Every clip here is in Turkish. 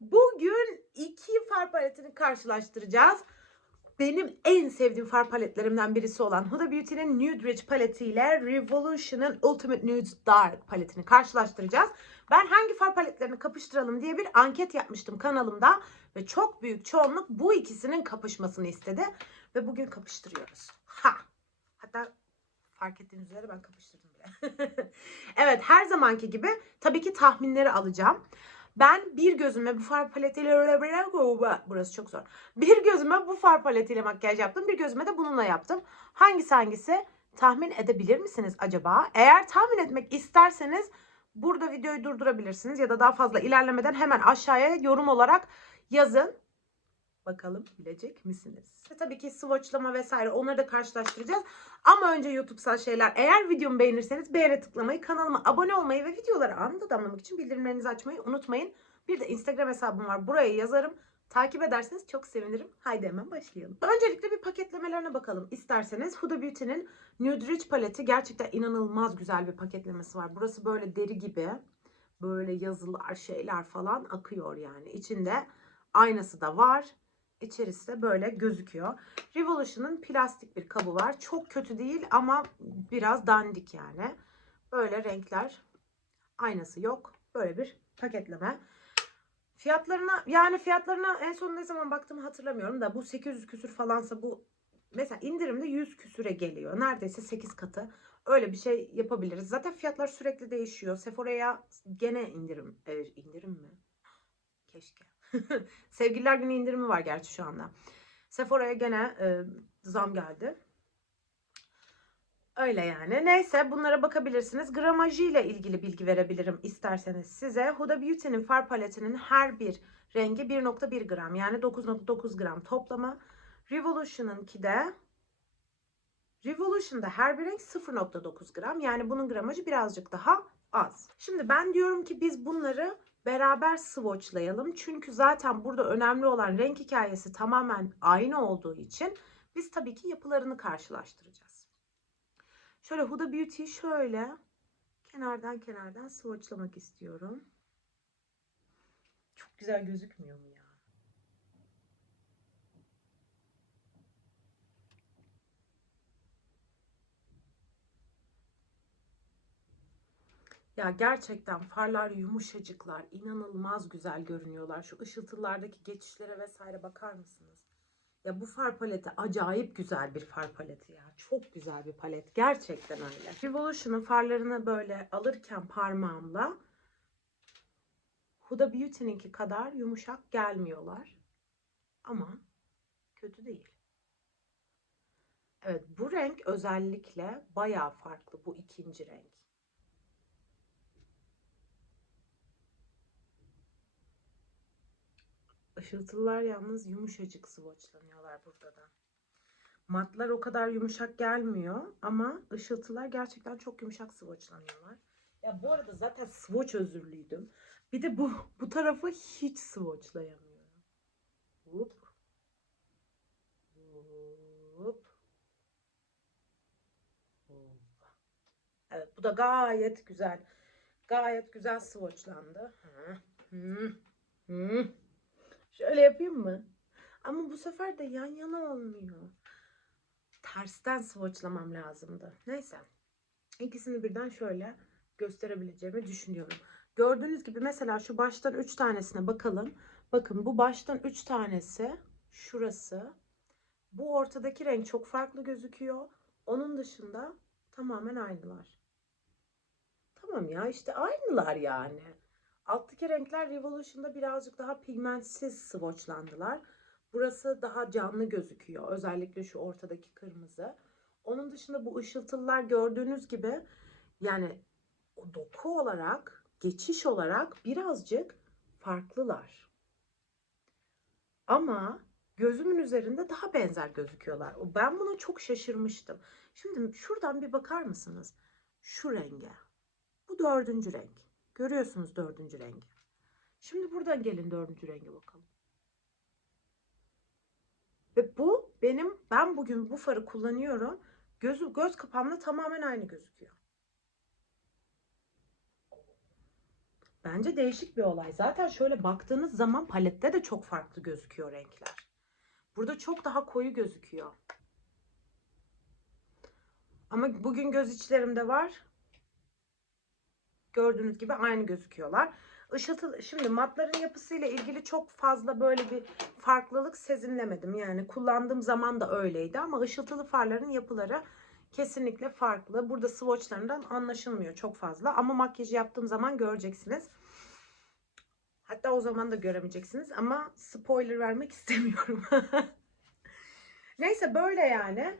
Bugün iki far paletini karşılaştıracağız. Benim en sevdiğim far paletlerimden birisi olan Huda Beauty'nin Nude Rich paletiyle Revolution'ın Ultimate Nude Dark paletini karşılaştıracağız. Ben hangi far paletlerini kapıştıralım diye bir anket yapmıştım kanalımda. Ve çok büyük çoğunluk bu ikisinin kapışmasını istedi. Ve bugün kapıştırıyoruz. Ha! Hatta fark ettiğiniz üzere ben kapıştırdım bile. evet her zamanki gibi tabii ki tahminleri alacağım. Ben bir gözüme bu far paletiyle burası çok zor. Bir gözüme bu far paletiyle makyaj yaptım. Bir gözüme de bununla yaptım. Hangisi hangisi tahmin edebilir misiniz acaba? Eğer tahmin etmek isterseniz burada videoyu durdurabilirsiniz ya da daha fazla ilerlemeden hemen aşağıya yorum olarak yazın. Bakalım bilecek misiniz? Ve tabii ki swatchlama vesaire onları da karşılaştıracağız. Ama önce YouTube'sal şeyler. Eğer videomu beğenirseniz beğene tıklamayı, kanalıma abone olmayı ve videoları anında damlamak için bildirimlerinizi açmayı unutmayın. Bir de Instagram hesabım var. Buraya yazarım. Takip ederseniz çok sevinirim. Haydi hemen başlayalım. Öncelikle bir paketlemelerine bakalım isterseniz. Huda Beauty'nin Nude Rich paleti gerçekten inanılmaz güzel bir paketlemesi var. Burası böyle deri gibi. Böyle yazılar şeyler falan akıyor yani. İçinde aynası da var. İçerisi de böyle gözüküyor. Revolution'ın plastik bir kabı var. Çok kötü değil ama biraz dandik yani. Böyle renkler. Aynası yok. Böyle bir paketleme. Fiyatlarına yani fiyatlarına en son ne zaman baktığımı hatırlamıyorum da bu 800 küsür falansa bu mesela indirimde 100 küsüre geliyor. Neredeyse 8 katı. Öyle bir şey yapabiliriz. Zaten fiyatlar sürekli değişiyor. Sephora'ya gene indirim e, indirim mi? Keşke. Sevgililer günü indirimi var gerçi şu anda. Sephora'ya gene e, zam geldi. Öyle yani. Neyse bunlara bakabilirsiniz. Gramajı ile ilgili bilgi verebilirim isterseniz size. Huda Beauty'nin far paletinin her bir rengi 1.1 gram yani 9.9 gram toplama. Revolution'ınki de Revolution'da her bir renk 0.9 gram. Yani bunun gramajı birazcık daha az. Şimdi ben diyorum ki biz bunları beraber swatchlayalım. Çünkü zaten burada önemli olan renk hikayesi tamamen aynı olduğu için biz tabii ki yapılarını karşılaştıracağız. Şöyle Huda Beauty'yi şöyle kenardan kenardan swatchlamak istiyorum. Çok güzel gözükmüyor mu ya? Ya gerçekten farlar yumuşacıklar, inanılmaz güzel görünüyorlar. Şu ışıltılardaki geçişlere vesaire bakar mısınız? Ya bu far paleti acayip güzel bir far paleti ya. Çok güzel bir palet. Gerçekten öyle. Revolution'ın farlarını böyle alırken parmağımla Huda Beauty'ninki kadar yumuşak gelmiyorlar. Ama kötü değil. Evet bu renk özellikle bayağı farklı. Bu ikinci renk. Işıltılar yalnız yumuşacık swatchlanıyorlar burada da. Matlar o kadar yumuşak gelmiyor ama ışıltılar gerçekten çok yumuşak swatchlanıyorlar. Ya bu arada zaten swatch özürlüydüm. Bir de bu bu tarafı hiç swatchlayamıyorum. Hop. Hop. Evet bu da gayet güzel. Gayet güzel swatchlandı. Hı. Hı. Hı. Şöyle yapayım mı? Ama bu sefer de yan yana olmuyor. Tersten swatchlamam lazımdı. Neyse. İkisini birden şöyle gösterebileceğimi düşünüyorum. Gördüğünüz gibi mesela şu baştan 3 tanesine bakalım. Bakın bu baştan 3 tanesi şurası. Bu ortadaki renk çok farklı gözüküyor. Onun dışında tamamen aynılar. Tamam ya işte aynılar yani. Alttaki renkler Revolution'da birazcık daha pigmentsiz swatchlandılar. Burası daha canlı gözüküyor. Özellikle şu ortadaki kırmızı. Onun dışında bu ışıltılar gördüğünüz gibi yani doku olarak, geçiş olarak birazcık farklılar. Ama gözümün üzerinde daha benzer gözüküyorlar. Ben buna çok şaşırmıştım. Şimdi şuradan bir bakar mısınız? Şu renge. Bu dördüncü renk. Görüyorsunuz dördüncü rengi. Şimdi buradan gelin dördüncü renge bakalım. Ve bu benim ben bugün bu farı kullanıyorum. Gözü göz kapağımla tamamen aynı gözüküyor. Bence değişik bir olay. Zaten şöyle baktığınız zaman palette de çok farklı gözüküyor renkler. Burada çok daha koyu gözüküyor. Ama bugün göz içlerimde var. Gördüğünüz gibi aynı gözüküyorlar. Işıltılı, şimdi matların yapısıyla ilgili çok fazla böyle bir farklılık sezinlemedim. Yani kullandığım zaman da öyleydi ama ışıltılı farların yapıları kesinlikle farklı. Burada swatchlarından anlaşılmıyor çok fazla ama makyajı yaptığım zaman göreceksiniz. Hatta o zaman da göremeyeceksiniz ama spoiler vermek istemiyorum. Neyse böyle yani.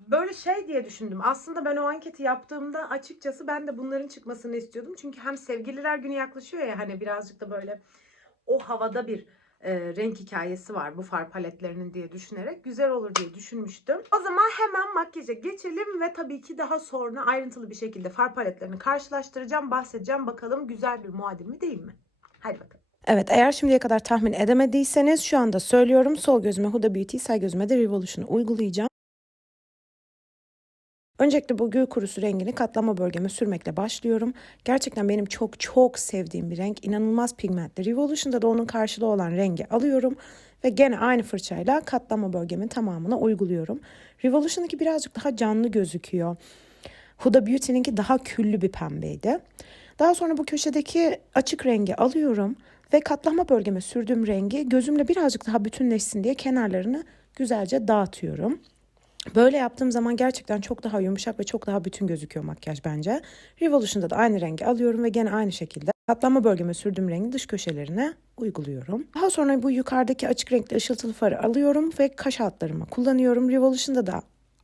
Böyle şey diye düşündüm. Aslında ben o anketi yaptığımda açıkçası ben de bunların çıkmasını istiyordum. Çünkü hem sevgililer günü yaklaşıyor ya hani birazcık da böyle o havada bir e, renk hikayesi var bu far paletlerinin diye düşünerek güzel olur diye düşünmüştüm. O zaman hemen makyaja geçelim ve tabii ki daha sonra ayrıntılı bir şekilde far paletlerini karşılaştıracağım, bahsedeceğim. Bakalım güzel bir muadil mi değil mi? Hadi bakalım. Evet eğer şimdiye kadar tahmin edemediyseniz şu anda söylüyorum. Sol gözüme Huda Beauty, sağ gözüme de Revolution'u uygulayacağım. Öncelikle bu gül kurusu rengini katlama bölgeme sürmekle başlıyorum. Gerçekten benim çok çok sevdiğim bir renk. İnanılmaz pigmentli. Revolution'da da onun karşılığı olan rengi alıyorum. Ve gene aynı fırçayla katlama bölgemin tamamına uyguluyorum. Revolution'daki birazcık daha canlı gözüküyor. Huda Beauty'ninki daha küllü bir pembeydi. Daha sonra bu köşedeki açık rengi alıyorum ve katlama bölgeme sürdüğüm rengi gözümle birazcık daha bütünleşsin diye kenarlarını güzelce dağıtıyorum. Böyle yaptığım zaman gerçekten çok daha yumuşak ve çok daha bütün gözüküyor makyaj bence. Revolution'da da aynı rengi alıyorum ve gene aynı şekilde katlama bölgeme sürdüğüm rengi dış köşelerine uyguluyorum. Daha sonra bu yukarıdaki açık renkli ışıltılı farı alıyorum ve kaş altlarıma kullanıyorum. Revolution'da da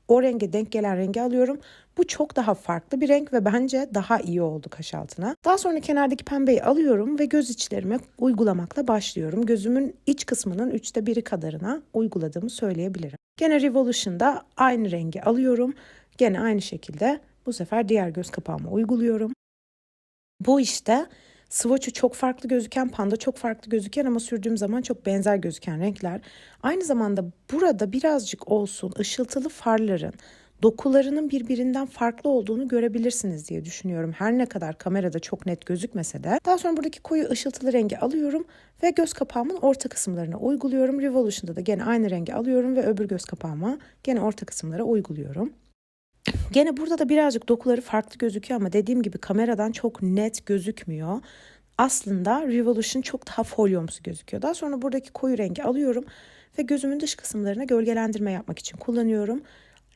o renge denk gelen rengi alıyorum. Bu çok daha farklı bir renk ve bence daha iyi oldu kaş altına. Daha sonra kenardaki pembeyi alıyorum ve göz içlerime uygulamakla başlıyorum. Gözümün iç kısmının üçte biri kadarına uyguladığımı söyleyebilirim. Gene Revolution'da aynı rengi alıyorum. Gene aynı şekilde bu sefer diğer göz kapağıma uyguluyorum. Bu işte swatch'u çok farklı gözüken, panda çok farklı gözüken ama sürdüğüm zaman çok benzer gözüken renkler. Aynı zamanda burada birazcık olsun ışıltılı farların dokularının birbirinden farklı olduğunu görebilirsiniz diye düşünüyorum. Her ne kadar kamerada çok net gözükmese de. Daha sonra buradaki koyu ışıltılı rengi alıyorum ve göz kapağımın orta kısımlarına uyguluyorum. Revolution'da da gene aynı rengi alıyorum ve öbür göz kapağıma gene orta kısımlara uyguluyorum. Gene burada da birazcık dokuları farklı gözüküyor ama dediğim gibi kameradan çok net gözükmüyor. Aslında Revolution çok daha folyomsu gözüküyor. Daha sonra buradaki koyu rengi alıyorum ve gözümün dış kısımlarına gölgelendirme yapmak için kullanıyorum.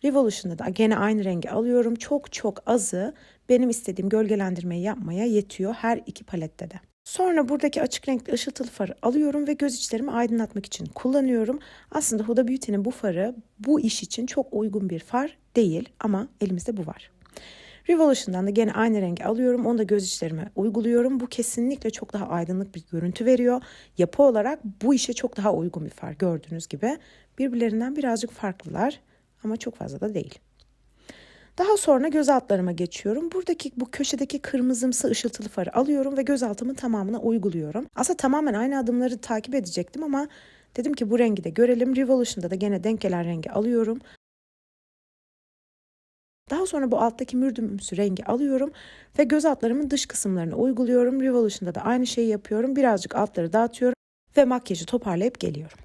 Revolution'da da gene aynı rengi alıyorum. Çok çok azı benim istediğim gölgelendirmeyi yapmaya yetiyor her iki palette de. Sonra buradaki açık renkli ışıltılı farı alıyorum ve göz içlerimi aydınlatmak için kullanıyorum. Aslında Huda Beauty'nin bu farı bu iş için çok uygun bir far değil ama elimizde bu var. Revolution'dan da gene aynı rengi alıyorum. Onu da göz içlerime uyguluyorum. Bu kesinlikle çok daha aydınlık bir görüntü veriyor. Yapı olarak bu işe çok daha uygun bir far gördüğünüz gibi. Birbirlerinden birazcık farklılar ama çok fazla da değil. Daha sonra göz altlarıma geçiyorum. Buradaki bu köşedeki kırmızımsı ışıltılı farı alıyorum ve göz altımın tamamına uyguluyorum. Aslında tamamen aynı adımları takip edecektim ama dedim ki bu rengi de görelim. Revolution'da da gene denk gelen rengi alıyorum. Daha sonra bu alttaki mürdümümsü rengi alıyorum ve göz altlarımın dış kısımlarına uyguluyorum. Revolution'da da aynı şeyi yapıyorum. Birazcık altları dağıtıyorum ve makyajı toparlayıp geliyorum.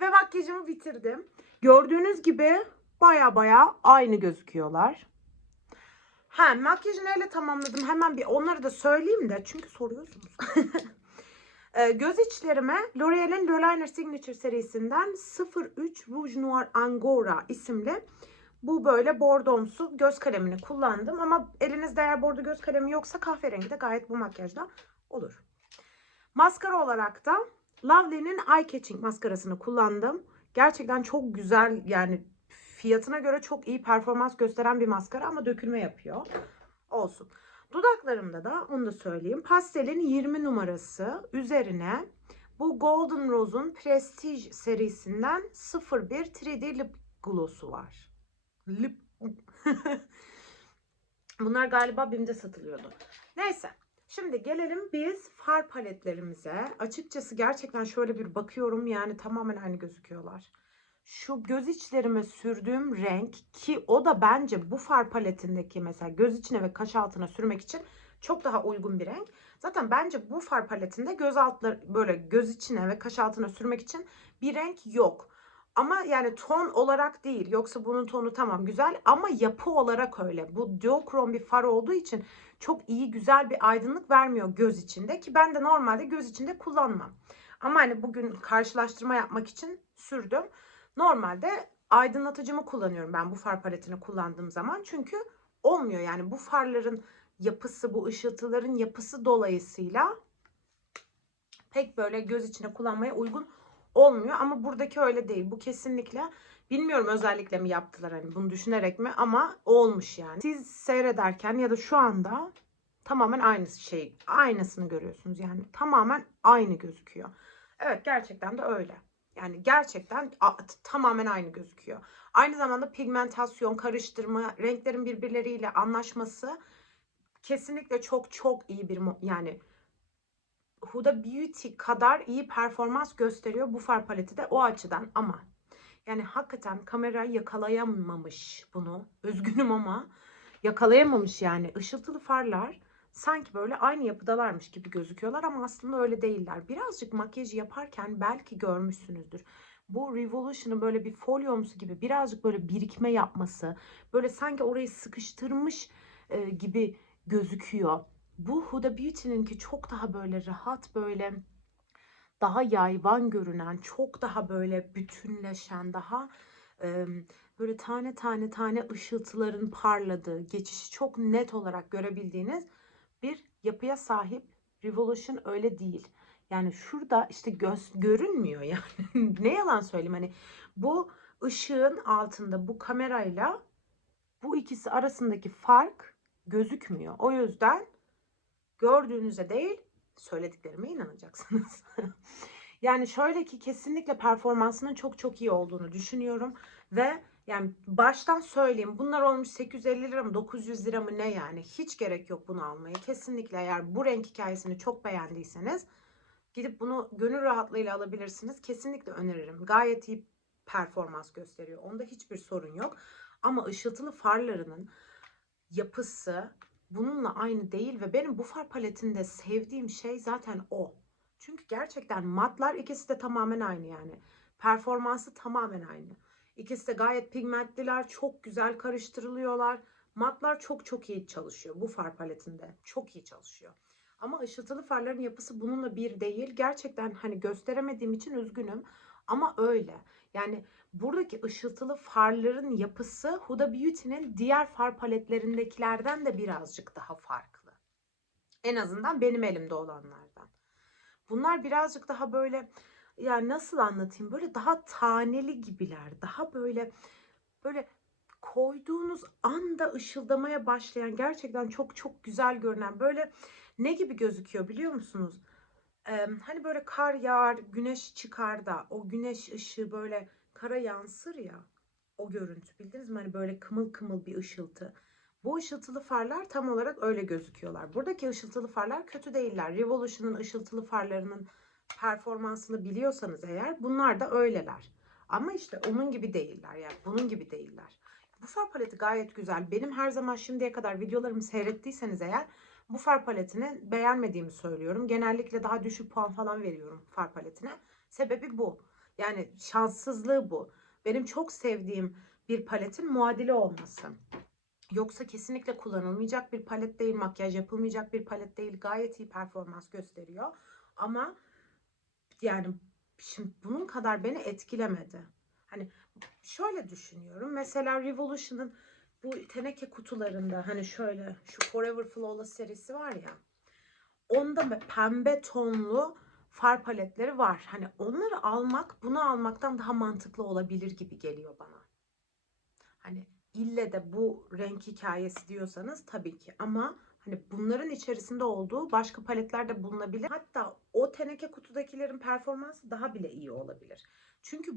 Ve makyajımı bitirdim. Gördüğünüz gibi baya baya aynı gözüküyorlar. Ha makyajı neyle tamamladım hemen bir onları da söyleyeyim de çünkü soruyorsunuz. Ee, göz içlerime L'Oreal'in L'Oliner Signature serisinden 03 Rouge Noir Angora isimli bu böyle bordomsu göz kalemini kullandım. Ama elinizde eğer bordo göz kalemi yoksa kahverengi de gayet bu makyajda olur. Maskara olarak da Lovely'nin Eye Catching maskarasını kullandım. Gerçekten çok güzel yani fiyatına göre çok iyi performans gösteren bir maskara ama dökülme yapıyor. Olsun. Dudaklarımda da onu da söyleyeyim. Pastelin 20 numarası üzerine bu Golden Rose'un Prestige serisinden 01 3D Lip Gloss'u var. Lip. Bunlar galiba BİM'de satılıyordu. Neyse. Şimdi gelelim biz far paletlerimize. Açıkçası gerçekten şöyle bir bakıyorum yani tamamen aynı gözüküyorlar. Şu göz içlerime sürdüğüm renk ki o da bence bu far paletindeki mesela göz içine ve kaş altına sürmek için çok daha uygun bir renk. Zaten bence bu far paletinde göz altları böyle göz içine ve kaş altına sürmek için bir renk yok. Ama yani ton olarak değil. Yoksa bunun tonu tamam güzel ama yapı olarak öyle. Bu duochrome bir far olduğu için çok iyi güzel bir aydınlık vermiyor göz içinde ki ben de normalde göz içinde kullanmam. Ama hani bugün karşılaştırma yapmak için sürdüm. Normalde aydınlatıcımı kullanıyorum ben bu far paletini kullandığım zaman. Çünkü olmuyor yani bu farların yapısı, bu ışıltıların yapısı dolayısıyla pek böyle göz içine kullanmaya uygun olmuyor. Ama buradaki öyle değil. Bu kesinlikle bilmiyorum özellikle mi yaptılar hani bunu düşünerek mi ama olmuş yani. Siz seyrederken ya da şu anda tamamen aynı şey, aynısını görüyorsunuz yani tamamen aynı gözüküyor. Evet gerçekten de öyle. Yani gerçekten tamamen aynı gözüküyor. Aynı zamanda pigmentasyon, karıştırma, renklerin birbirleriyle anlaşması kesinlikle çok çok iyi bir yani Huda Beauty kadar iyi performans gösteriyor bu far paleti de o açıdan ama yani hakikaten kamera yakalayamamış bunu. Üzgünüm ama yakalayamamış yani. Işıltılı farlar sanki böyle aynı yapıdalarmış gibi gözüküyorlar ama aslında öyle değiller. Birazcık makyajı yaparken belki görmüşsünüzdür. Bu Revolution'ın böyle bir folyomsu gibi birazcık böyle birikme yapması, böyle sanki orayı sıkıştırmış gibi gözüküyor. Bu Huda Beauty'ninki çok daha böyle rahat böyle daha yayvan görünen, çok daha böyle bütünleşen, daha e, böyle tane tane tane ışıltıların parladığı, geçişi çok net olarak görebildiğiniz bir yapıya sahip Revolution öyle değil. Yani şurada işte göz görünmüyor yani. ne yalan söyleyeyim hani bu ışığın altında bu kamerayla bu ikisi arasındaki fark gözükmüyor. O yüzden gördüğünüze değil söylediklerime inanacaksınız. yani şöyle ki kesinlikle performansının çok çok iyi olduğunu düşünüyorum ve yani baştan söyleyeyim bunlar olmuş 850 lira mı 900 lira mı ne yani hiç gerek yok bunu almaya. Kesinlikle eğer bu renk hikayesini çok beğendiyseniz gidip bunu gönül rahatlığıyla alabilirsiniz. Kesinlikle öneririm. Gayet iyi performans gösteriyor. Onda hiçbir sorun yok. Ama ışıltılı farlarının yapısı bununla aynı değil ve benim bu far paletinde sevdiğim şey zaten o. Çünkü gerçekten matlar ikisi de tamamen aynı yani. Performansı tamamen aynı. İkisi de gayet pigmentliler, çok güzel karıştırılıyorlar. Matlar çok çok iyi çalışıyor bu far paletinde. Çok iyi çalışıyor. Ama ışıltılı farların yapısı bununla bir değil. Gerçekten hani gösteremediğim için üzgünüm. Ama öyle. Yani buradaki ışıltılı farların yapısı Huda Beauty'nin diğer far paletlerindekilerden de birazcık daha farklı. En azından benim elimde olanlardan. Bunlar birazcık daha böyle yani nasıl anlatayım böyle daha taneli gibiler. Daha böyle böyle koyduğunuz anda ışıldamaya başlayan gerçekten çok çok güzel görünen böyle ne gibi gözüküyor biliyor musunuz? Ee, hani böyle kar yağar, güneş çıkar da o güneş ışığı böyle kara yansır ya o görüntü bildiniz mi? Hani böyle kımıl kımıl bir ışıltı. Bu ışıltılı farlar tam olarak öyle gözüküyorlar. Buradaki ışıltılı farlar kötü değiller. Revolution'ın ışıltılı farlarının performansını biliyorsanız eğer bunlar da öyleler. Ama işte onun gibi değiller yani bunun gibi değiller. Bu far paleti gayet güzel. Benim her zaman şimdiye kadar videolarımı seyrettiyseniz eğer bu far paletini beğenmediğimi söylüyorum. Genellikle daha düşük puan falan veriyorum far paletine. Sebebi bu. Yani şanssızlığı bu. Benim çok sevdiğim bir paletin muadili olması. Yoksa kesinlikle kullanılmayacak bir palet değil, makyaj yapılmayacak bir palet değil. Gayet iyi performans gösteriyor. Ama yani şimdi bunun kadar beni etkilemedi. Hani şöyle düşünüyorum. Mesela Revolution'ın bu teneke kutularında hani şöyle şu Forever Flawless serisi var ya. Onda be- pembe tonlu far paletleri var. Hani onları almak bunu almaktan daha mantıklı olabilir gibi geliyor bana. Hani ille de bu renk hikayesi diyorsanız tabii ki ama hani bunların içerisinde olduğu başka paletler de bulunabilir. Hatta o teneke kutudakilerin performansı daha bile iyi olabilir. Çünkü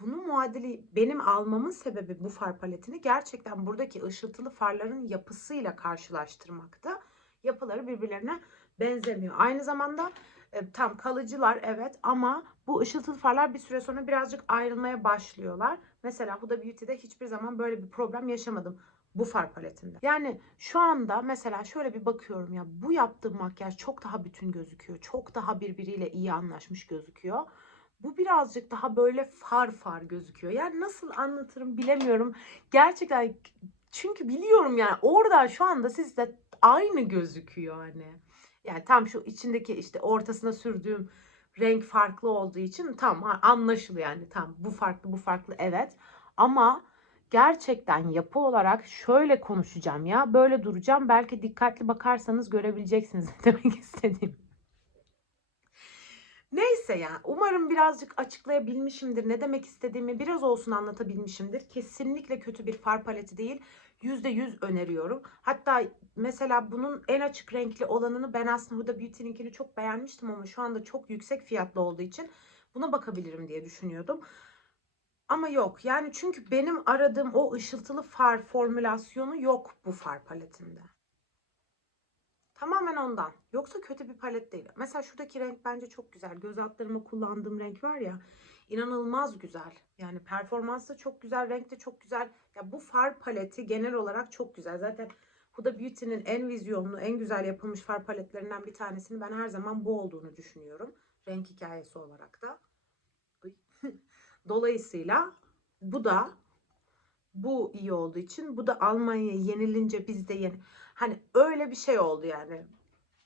bunun muadili benim almamın sebebi bu far paletini gerçekten buradaki ışıltılı farların yapısıyla karşılaştırmakta. Yapıları birbirlerine benzemiyor. Aynı zamanda e, tam kalıcılar evet ama bu ışıltılı farlar bir süre sonra birazcık ayrılmaya başlıyorlar. Mesela Huda Beauty'de hiçbir zaman böyle bir problem yaşamadım. Bu far paletinde. Yani şu anda mesela şöyle bir bakıyorum ya bu yaptığım makyaj çok daha bütün gözüküyor. Çok daha birbiriyle iyi anlaşmış gözüküyor. Bu birazcık daha böyle far far gözüküyor. Yani nasıl anlatırım bilemiyorum. Gerçekten çünkü biliyorum yani orada şu anda sizde aynı gözüküyor hani. Yani tam şu içindeki işte ortasına sürdüğüm renk farklı olduğu için tam anlaşılıyor yani tam bu farklı bu farklı evet. Ama gerçekten yapı olarak şöyle konuşacağım ya böyle duracağım belki dikkatli bakarsanız görebileceksiniz demek istediğimi. Neyse ya umarım birazcık açıklayabilmişimdir. Ne demek istediğimi biraz olsun anlatabilmişimdir. Kesinlikle kötü bir far paleti değil. %100 öneriyorum. Hatta mesela bunun en açık renkli olanını ben aslında Huda Beauty'ninkini çok beğenmiştim ama şu anda çok yüksek fiyatlı olduğu için buna bakabilirim diye düşünüyordum. Ama yok yani çünkü benim aradığım o ışıltılı far formülasyonu yok bu far paletinde. Tamamen ondan. Yoksa kötü bir palet değil. Mesela şuradaki renk bence çok güzel. Göz altlarıma kullandığım renk var ya inanılmaz güzel. Yani performansı çok güzel, renk de çok güzel. Ya bu far paleti genel olarak çok güzel. Zaten Huda Beauty'nin en vizyonlu, en güzel yapılmış far paletlerinden bir tanesini ben her zaman bu olduğunu düşünüyorum. Renk hikayesi olarak da. Dolayısıyla bu da bu iyi olduğu için bu da Almanya'ya yenilince biz de yeni hani öyle bir şey oldu yani.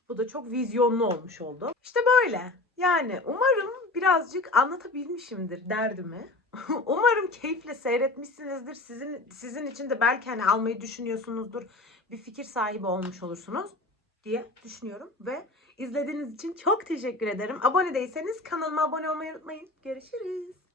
Bu da çok vizyonlu olmuş oldu. İşte böyle. Yani umarım birazcık anlatabilmişimdir derdimi. umarım keyifle seyretmişsinizdir. Sizin sizin için de belki hani almayı düşünüyorsunuzdur. Bir fikir sahibi olmuş olursunuz diye düşünüyorum ve izlediğiniz için çok teşekkür ederim. Abone değilseniz kanalıma abone olmayı unutmayın. Görüşürüz.